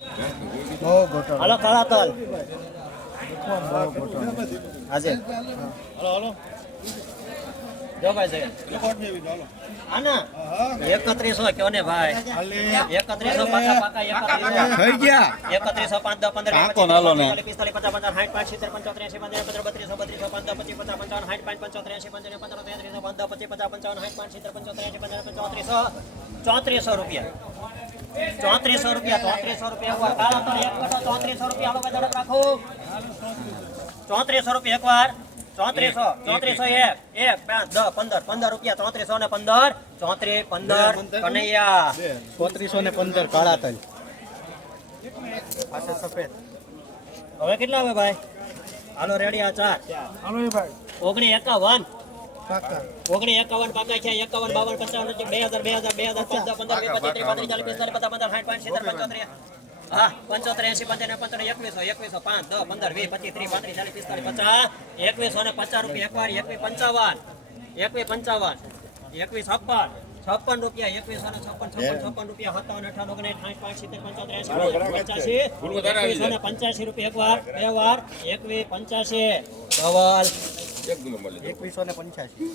બહુ ઘોટાળો હાલો આજે. જો ભાઈ આના? એકત્રીસો કયો ને ભાઈ? એકત્રીસો પાકા પાકા એકત્રીસો. થઈ ગયા. એકત્રીસો પાંચ દસ પંદર પિસ્તાલીસ પચાસ પંચાવન સાઠ પાંચ સિત્તેર પંચોતેર એંસી પંદર પંદર બત્રીસો બત્રીસો પંદર પચીસ પચાસ પંચાવન સાઠ પાંચ પંચોતેર એંસી પંદર પંદર તેત્રીસો પંદર પચીસ પચાસ પંચાવન સાઠ પાંચ સિત્તેર પંચોતેર એંસી પંદર પંચોત્રીસો ચોત્રીસો રૂપિયા. ચોત્રીસો રૂપિયા ચોત્રીસો રૂપિયા એકવાર. કાળો તો એક વટો ચોત્રીસો રૂપિયા આવો બધા રાખો. ચોત્રીસો રૂપિયા એકવાર. ચોત્રીસો ચોત્રીસો એક એક પાંચ દસ પંદર. પંદર રૂપિયા ચોત્રીસો ને પંદર. ચોત્રીસ પંદર કનૈયા. ચોત્રીસો ને પંદર કાળા તલ. પાસે સફેદ. હવે કેટલા આવે ભાઈ? હાલો રેડી આ ચાર. ઓગણી એકાવન. ઓગણી એકાવન પાકા છે એકાવન બાવન પંચાવન બે હજાર બે હજાર બે હજાર ચૌદ પંદર વીસ પચીસ ત્રીસ પાંત્રીસ ચાલીસ પિસ્તાલીસ પચાસ પંદર સાઠ પાંચ સિત્તેર પંચોતેર હા પંચોતેર એસી પંદર ને પંદર એકવીસો એકવીસો પાંચ દસ પંદર વીસ પચીસ ત્રીસ પાંત્રીસ ચાલીસ પિસ્તાલીસ પચાસ એકવીસો ને પચાસ રૂપિયા એકવાર એકવીસ પંચાવન એકવીસ પંચાવન એકવીસ છપ્પન છપ્પન રૂપિયા એકવીસો ને છપ્પન છપ્પન છપ્પન રૂપિયા સત્તાવન અઠાવન ઓગણીસ સાઠ પાંચ સિત્તેર પંચોતેર એસી પંચાસી એકવીસો ને પંચ્યાસી રૂપિયા એકવાર બે વાર એકવીસ પંચ્યાસી. ધવલ એકવીસો ને પંચ્યાસી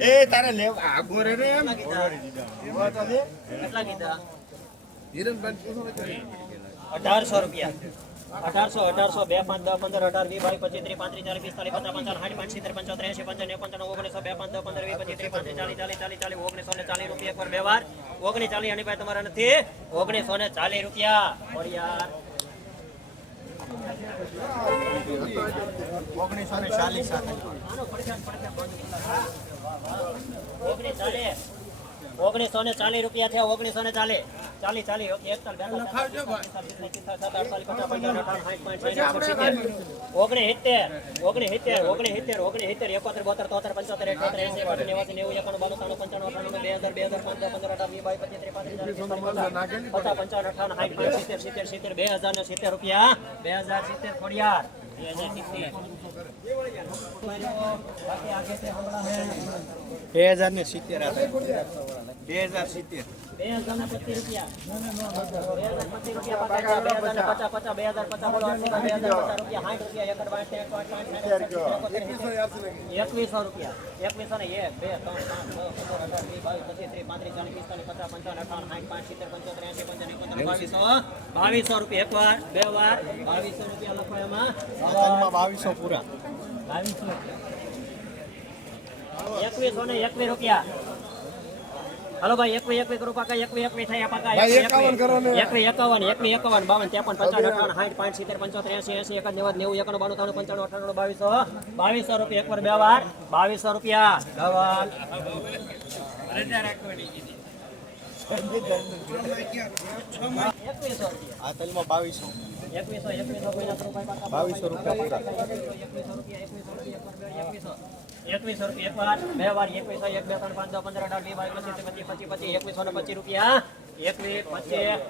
એ તારે લેવ આગો રે રે એમ. કેટલા કીધા? અઢારસો રૂપિયા. અઢારસો અઢારસો બે પાંચ દસ પંદર અઢાર વીસ બાવીસ પચીસ ત્રીસ પાંત્રીસ ચાલીસ પિસ્તાલીસ પચાસ પંચાવન સાઠ પાંચ સિત્તેર પંચોતેર એંસી પંચાવન પંચાવન ઓગણીસો બે પાંચ દસ પંદર વીસ પચીસ ત્રીસ પાંત્રીસ ચાલીસ ચાલીસ ચાલીસ ચાલીસ ઓગણીસો ને ચાલીસ રૂપિયા પર બે વાર ઓગણીસ ચાલીસ એની પાસે તમારા નથી. ઓગણીસો ને ચાલીસ રૂપિયા. ઓગણીસો ને ચાલીસ. ઓગણીસો ને ચાલીસ રૂપિયા થયા ઓગણીસો ને ચાલીસ. ચાલીસ ચાલીસ ઓગણીસ સિત્તેર ઓગણીસ સિત્તેર ઓગણીસ સિત્તેર ઓગણીસ સિત્તેર એકોતેર બોતેર તોતેર પંચોતેર એકોતેર એસી બાસઠ નેવાસી નેવું એકાણું બાણું ત્રાણું પંચાણું અઠાણું બે હજાર બે હજાર પાંચ પંદર અઢાર વીસ બાવીસ પચીસ ત્રીસ પાંત્રીસ પચાસ પંચાવન અઠાવન સાઠ પાંચ સિત્તેર સિત્તેર સિત્તેર બે હજાર ને સિત્તેર રૂપિયા. બે હજાર સિત્તેર ખોડિયાર. હજાર બે હજાર ને સિત્તેર બે હજાર સિત્તેર. પચીસ રૂપિયા પચીસ બે હજાર પચાસ પચાસ રૂપિયા સાઠ રૂપિયા એકડ એકોતેર, એકવીસો રૂપિયા એકવીસો ને પાંચ છ પિસ્તાલીસ પચાસ પંચાવન અઠાવન સાઠ પાંચ સિત્તેર પંચોતેર એંસી પંચાવન એકોતેર બાવીસો બાવીસો રૂપિયા એક વાર બે વાર બાવીસો રૂપિયા લખો એમાં બાવીસો પૂરા બાવીસો એકવીસો ને એકવીસ રૂપિયા. હાલો ભાઈ એકવી એકવી કરું પાકા એકવી એકવી થાય પાકા એકવી એકાવન એકવી એકાવન બાવન ત્રેપન પંચાવન અઠાવન સાઠ પાંચ સિત્તેર પંચોતેર એસી એસી એકાદ નેવું નેવું એકાણું બાણું ત્રણ પંચાણું અઠાણું બાવીસો બાવીસો રૂપિયા એકવાર બે વાર બાવીસો રૂપિયા ધવલ બાવીસો રૂપિયા એકવીસો પંદર, અઢાર, વીસ, બાવીસ, પચીસ પચીસ પચીસ ને પચીસ રૂપિયા. એકવીસ, પચીસ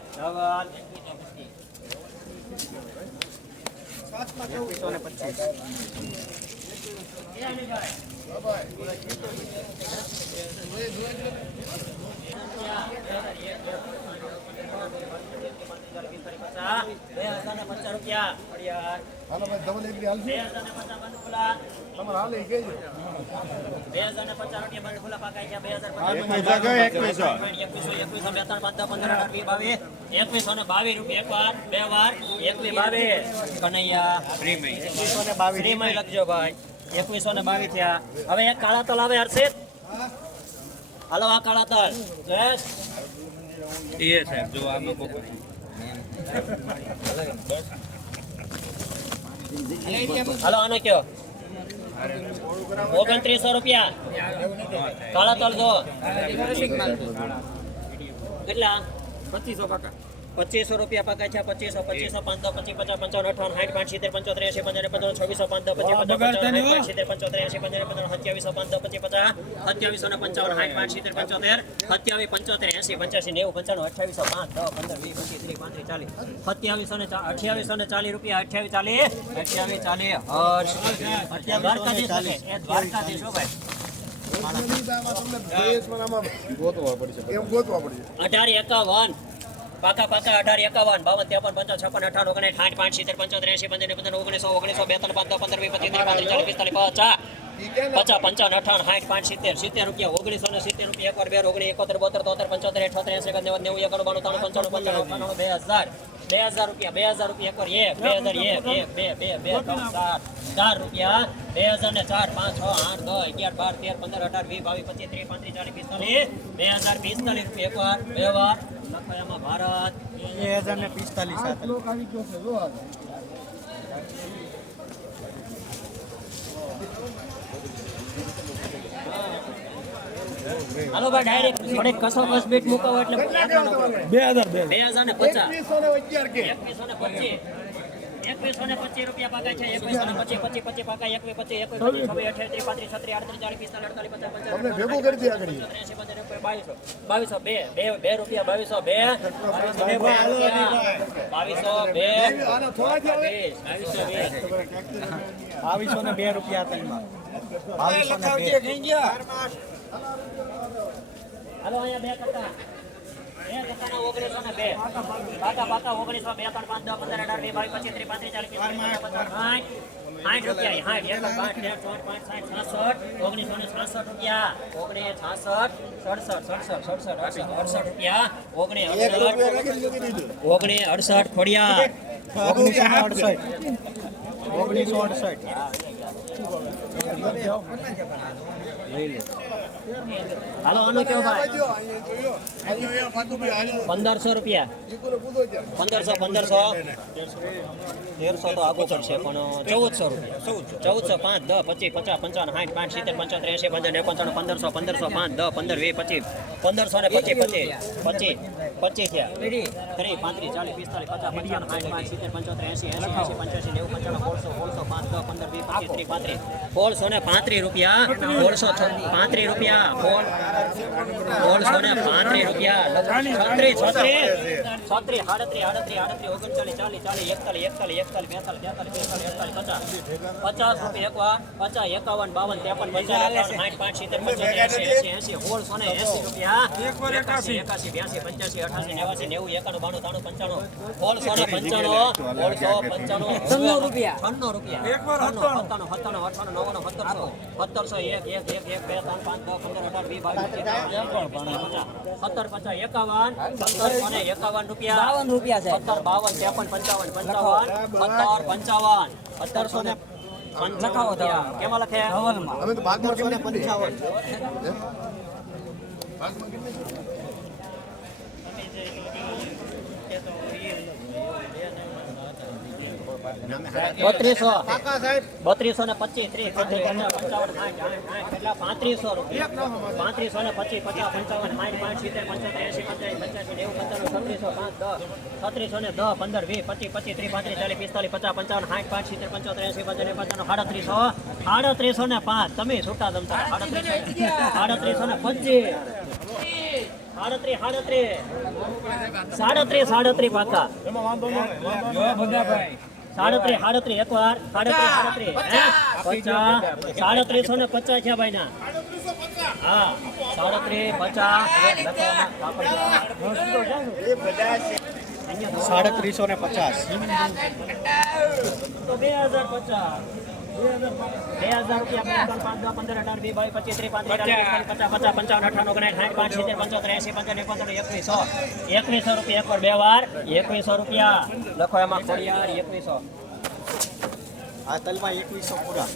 એકવીસો ને પચીસ બે હજાર ને પચાસ રૂપિયા અડિયાર. બે હજાર ને પચાસ બંધ ખુલ્લા. બે હજાર ને પચાસ રૂપિયા બંધ ખુલ્લા પાકા ગયા. બે હજાર પચાસ એકવીસો એકવીસો એકવીસો બે ત્રણ પાંચ દસ પંદર અઢાર વીસ બાવીસ એકવીસો ને બાવીસ રૂપિયા એક વાર બે વાર એકવીસ બાવીસ કનૈયા એકવીસો ને બાવીસ રીમય લખજો ભાઈ એકવીસો ને બાવીસ થયા હવે એક કાળા તલ આવે હર્ષિત હાલો આ કાળા તલ જયેશ એ સાહેબ જો આમાં બહુ હાલો આનો કયો? ઓગણત્રીસો રૂપિયા. કાળા તલ જો. કેટલા? પચીસો પાકા પચીસો રૂપિયા પગાર છે પચીસો પચીસો પાંચ દસ પચીસ પચાસ પંચાવન અઠાવન સાઠ પાંચ સિત્તેર પંચોતેર એસી પંદર પંદર છવ્વીસો પાંચ દસ પચીસ પચાસ સિત્તેર પંચોતેર એસી પંદર પંદર સત્યાવીસો પાંચ દસ પચીસ પચાસ સત્યાવીસો ને પંચાવન સાઠ પાંચ સિત્તેર પંચોતેર સત્યાવીસ પંચોતેર એસી પંચ્યાસી નેવું પંચાણું અઠ્યાવીસો પાંચ દસ પંદર વીસ પચીસ ત્રીસ પાંત્રીસ ચાલીસ સત્યાવીસો ને અઠ્યાવીસો ને ચાલીસ રૂપિયા અઠ્યાવીસ ચાલીસ અઠ્યાવીસ ચાલીસ હર્ષ દ્વારકાધીશ દ્વારકાધીશ ભાઈ. અઢાર એકાવન પાકા પાકા અઢાર એકાવન બાવન ત્રેપન પંચાવન છપ્પન અઠાવન ઓગણીસ આઠ પાંચ સિત્તેર પંચોતેર એસી પંચાવન પંદર ઓગણીસો ઓગણીસો બેતાલીસ પંદર પંદર વીસ પચીસ ત્રીસ પાંત્રીસ ચાલીસ પિસ્તાલીસ પચાસ પચાસ, પંચાવન, અઠાવન, સાઠ, પાંચ, સિત્તેર સિત્તેર રૂપિયા, ઓગણીસો ને સિત્તેર રૂપિયા એકવાર બે ઓગણીસ એકોતેર, બોતેર, તોતેર, પંચોતેર, અઠોતેર એસી નેવું નેવું, એકાણું, બાણું, ત્રણ, પંચાણું પંચાણું અઠાણું બે હજાર બે હજાર રૂપિયા, બે હજાર રૂપિયા એકવાર એક, બે હજાર એક એક, બે બે બે, ત્રણ, ચાર રૂપિયા, બે હજાર ને ચાર, પાંચ, છ, આઠ, દસ, અગિયાર, બાર, તેર, પંદર, અઢાર, વીસ, બાવીસ, પચીસ, ત્રીસ, પાંત્રીસ, ચાલીસ, પિસ્તાલીસ, બે હજાર પિસ્તાલીસ રૂપિયા એકવાર બે વાર ભારત. બે હજાર ને પિસ્તાલીસ હાલો ભાઈ ડાયરેક્ટ થોડીક કસો કસ બેટ મુકાવો એટલે બે હજાર બે હજાર ને પચાસ એકવીસો ને પચીસ. એકવીસો ને પચીસ રૂપિયા પાકા છે એકવીસો ને પચીસ પચીસ પચીસ પાકા એકવીસ પચીસ એકવીસ પચીસ છવ્વીસ અઠ્યાવીસ પાંત્રીસ છત્રીસ આડત્રીસ ચાલીસ પિસ્તાલીસ અડતાલીસ પચાસ પંચાવન ભેગું કરી દે આગળ. બાવીસો બાવીસો બે બે બે રૂપિયા બાવીસો બે બાવીસો બે રૂપિયા. બાવીસો બે બાવીસો વીસ બાવીસો ને બે રૂપિયા બાવીસો ને બે. હાલો અહીંયા બે કટ્ટા બે કટ્ટાના ઓગણીસો ને બે. પાકા પાકા ઓગણીસો બે ત્રણ પાંચ દસ પંદર અઢાર વીસ બાવીસ પચીસ ત્રીસ પાંત્રીસ ચાલીસ સાઠ રૂપિયા સાઠ એક પાંચ પાંચ સાઠ છાસઠ ઓગણીસો ને છાસઠ રૂપિયા ઓગણીસ છાસઠ સડસઠ સડસઠ સડસઠ અડસઠ અડસઠ રૂપિયા ઓગણીસ અડસઠ ઓગણીસ અડસઠ ખોડિયા. ઓગણીસો અડસઠ. ઓગણીસો અડસઠ. હાલો આનો કેવો ભાઈ. પંદરસો રૂપિયા. પંદરસો પંદરસો. તેરસો તો આગો પડશે પણ ચૌદસો રૂપિયા. ચૌદસો, પાંચ, દસ, પચીસ, પચાસ, પંચાવન, સાઠ, પાંચ, સિત્તેર, પંચોતેર એસી પંદર એકોણસાઠ પંદરસો પંદરસો, પાંચ, દસ, પંદર, વીસ, પચીસ. પંદરસો ને પચીસ પચીસ. પચીસ. પચીસ થયા ત્રીસ પાંત્રીસ ચાલીસ પિસ્તાલીસ પચાસ પંચાવન સાઠ પાંચ સિત્તેર પંચોતેર એસી એસી એસી પંચ્યાસી નેવું પંચાવન સોળસો સોળસો પાંચ દસ પંદર વીસ પચીસ ત્રીસ પાંત્રીસ. સોળસો ને પાંત્રીસ રૂપિયા. સોળસો પાંત્રીસ રૂપિયા. સોળસો ને પાંત્રીસ રૂપિયા છત્રીસ છત્રીસ. છત્રીસ. આડત્રીસ આડત્રીસ આડત્રીસ ઓગણચાલીસ ચાલીસ ચાલીસ એકતાલીસ એકતાલીસ એકતાલીસ બેતાલીસ તેતાલીસ બેતાલીસ એકતાલીસ પચાસ. પચાસ રૂપિયા એકવાર પચાસ એકાવન બાવન ત્રેપન પંચાવન સાઠ પાંચ સિત્તેર પંચોતેર એસી એસી એસી સોળસો ને એસી રૂપિયા. એકાસી. એકાસી બ્યાસી પંચ્યાસી અઠાસી નેવાસી નેવું એકાણું બાણું ત્રાણું પંચાણું. સોળસો ને પંચાણું સોળસો પંચાણું છન્નું રૂપિયા. છન્નું રૂપિયા. સત્તાણું સત્તાણું અઠાણું નવ્વાણું સત્તરસો સત્તરસો એક એક એક એક બે ત્રણ પાંચ દસ પંદર અઢાર વીસ બાવીસ સત્તર પચાસ એકાવન સત્તરસો ને એકાવન રૂપિયા. બાવન રૂપિયા છે. સત્તર બાવન ત્રેપન પંચાવન પંચાવન સત્તર પંચાવન સત્તરસો ને લખાવો કેમાં લખે? અમે ભાગમાં પંદરસો પંચાવન. બત્રીસો. બત્રીસો ને પચીસ ત્રીસ કેટલા પાંત્રીસો પાંત્રીસો ને પચીસ પચાસ પંચાવન સાઠ પાંચ સિત્તેર પંચોતેર એસી પંચાવીસ પંચ્યાસી નેવું પંચાણું છત્રીસો પાંચ દસ છત્રીસો ને દસ પંદર વીસ પચીસ પચીસ ત્રીસ પાંત્રીસ ચાલીસ પિસ્તાલીસ પચાસ પંચાવન સાઠ પાંચ સિત્તેર પંચોતેર એસી પંચાવન પંચાણું સાડત્રીસો સાડત્રીસો ને પાંચ. તમે છૂટા જમતા સાડત્રીસો. સાડત્રીસો ને પચીસ. સાડત્રીસ સાડત્રીસ. સાડત્રીસ સાડત્રીસ પાકા. સાડત્રીસ સાડત્રી એકવાર. વાર સાડત્રી સાડત્રી પચાસ. સાડત્રીસો ને પચાસ છે ભાઈ ના હા. સાડત્રી પચાસ. સાડત્રીસો ને પચાસ. તો બે હજાર પચાસ. બે હજાર રૂપિયા પાંચ પંદર અઢાર બે બાવીસ પચીસ ત્રીસ પાંત્રીસ પચાસ. પચાસ પંચાવન અઠાણું ઓગણ સાઠ પાંચ સિત્તેર પંચોતેર એસી પંચોતેર એકોતેર એકવીસો. એકવીસો રૂપિયા એક બે વાર. રૂપિયા. લખો એમાં ખોડિયાર એકવીસો. આ તલમાં એકવીસો પૂરા.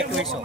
એકવીસો.